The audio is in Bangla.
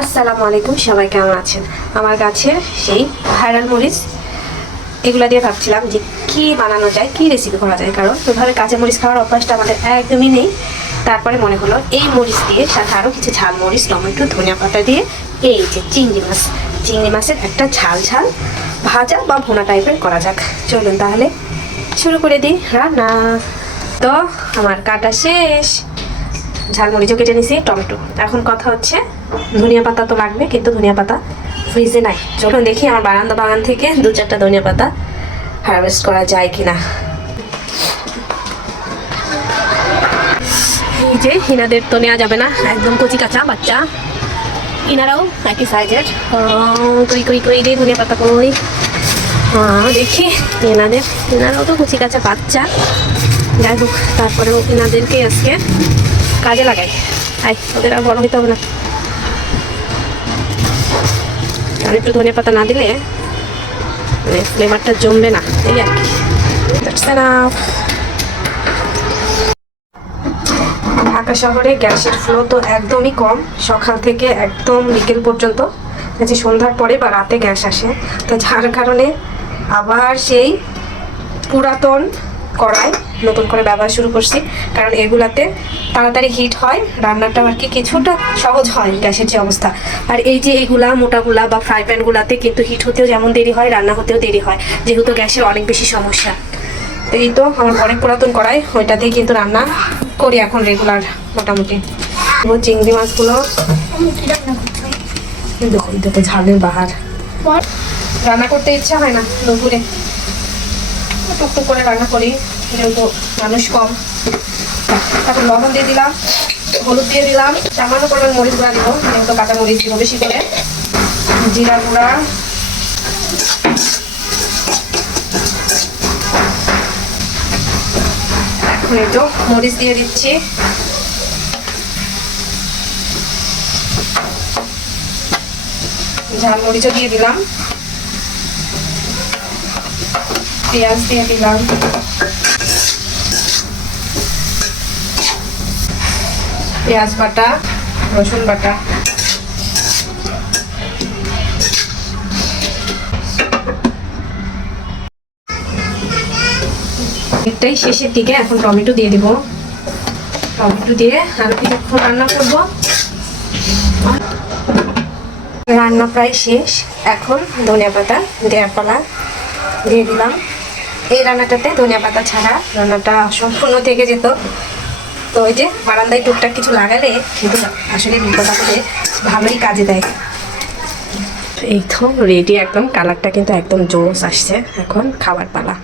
আসসালামু আলাইকুম, সবাই কেমন আছেন? আমার গাছের সেই ভাইরাল মরিচ এগুলা দিয়ে ভাবছিলাম যে কি বানানো যায়, কি রেসিপি করা যায়, কারণ ওইভাবে কাঁচা মরিচ খাওয়ার অভ্যাসটা আমাদের একদমই নেই। তারপরে মনে হলো এই মরিচ দিয়ে সাথে আরও কিছু ঝাল মরিচ, টমেটো, ধনিয়া পাতা দিয়ে এই যে চিংড়ি মাছের একটা ঝাল ঝাল ভাজা বা ভুনা টাইপের করা যাক। চলুন তাহলে শুরু করে দিই রান্না। তো আমার কাটা শেষ, ঝালমরিচও কেটে নিছি, টমেটো। এখন কথা হচ্ছে ধনিয়া পাতা তো লাগবে, কিন্তু ধনিয়া পাতা ফ্রিজে নাই। চলুন দেখি আমার বারান্দা বাগান থেকে 2-4টা ধনিয়া পাতা হারভেস্ট করা যায় কিনা। এই যে ইনাদের তো নেওয়া যাবে না, একদম কচি কাঁচা বাচ্চা, ইনারাও একই সাইজের। কই রে ধনিয়া পাতা কই? দেখি এনারাও তো কচি কাঁচা বাচ্চা। যাই হোক, তারপরেও এনাদেরকে আজকে কাজে লাগাই। ওদের আর বড় হইতে হবে না। আর একটু ধনিয়া পাতা না দিলে মানে ফ্লেভারটা জমবে না, এই আর কি। ঢাকা শহরে গ্যাসের ফ্লো তো একদমই কম, সকাল থেকে একদম বিকেল পর্যন্ত, যে সন্ধ্যার পরে বা রাতে গ্যাস আসে। তো যার কারণে আবার সেই পুরাতন কড়াই নতুন করে ব্যবহার শুরু করছি, কারণ এগুলাতে তাড়াতাড়ি হিট হয়, রান্নাটা আর কি কিছুটা সহজ হয় গ্যাসের যে অবস্থা। আর এই যে এইগুলা মোটাগুলা বা ফ্রাই প্যানগুলাতে কিন্তু হিট হতেও যেমন দেরি হয়, রান্না হতেও দেরি হয়, যেহেতু গ্যাসের অনেক বেশি সমস্যা। এই তো আমার অনেক পুরাতন কড়াই, ওইটাতেই কিন্তু রান্না করি এখন রেগুলার মোটামুটি। চিংড়ি মাছগুলো দেখো ঝালের বাহার, রান্না করতে ইচ্ছা হয় না দুপুরে, টুকটুক করে রান্না করি যেহেতু মানুষ কম। তারপর লবণ দিয়ে দিলাম, হলুদ দিয়ে দিলাম, সামান্য পরিমাণ মরিচ গুঁড়া দিব, যেহেতু কাঁচা মরিচ দিব বেশি করে, জিরা গুঁড়া, এখন একটু মরিচ দিয়ে দিচ্ছি, ঝাল মরিচও দিয়ে দিলাম, পেঁয়াজ দিয়ে দিলাম, পেঁয়াজ বাটা, রসুন বাটা, এটাই শেষের দিকে। এখন টমেটো দিয়ে দিব, টমেটো দিয়ে আরো কিছুক্ষণ রান্না করব। রান্না প্রায় শেষ, এখন ধনিয়া পাতা দেওয়ার পালা, দিয়ে দিলাম। এই রান্নাটাতে ধনিয়া পাতা ছাড়া রান্নাটা সম্পূর্ণ থেকে যেত। তো ওই যে বারান্দায় টুকটাক কিছু লাগালে কিন্তু আসলে বিপদটা করে ভালোই কাজে দেয়। এই তো রেডি, একদম কালারটা কিন্তু একদম জোস আসছে। এখন খাবার পালা।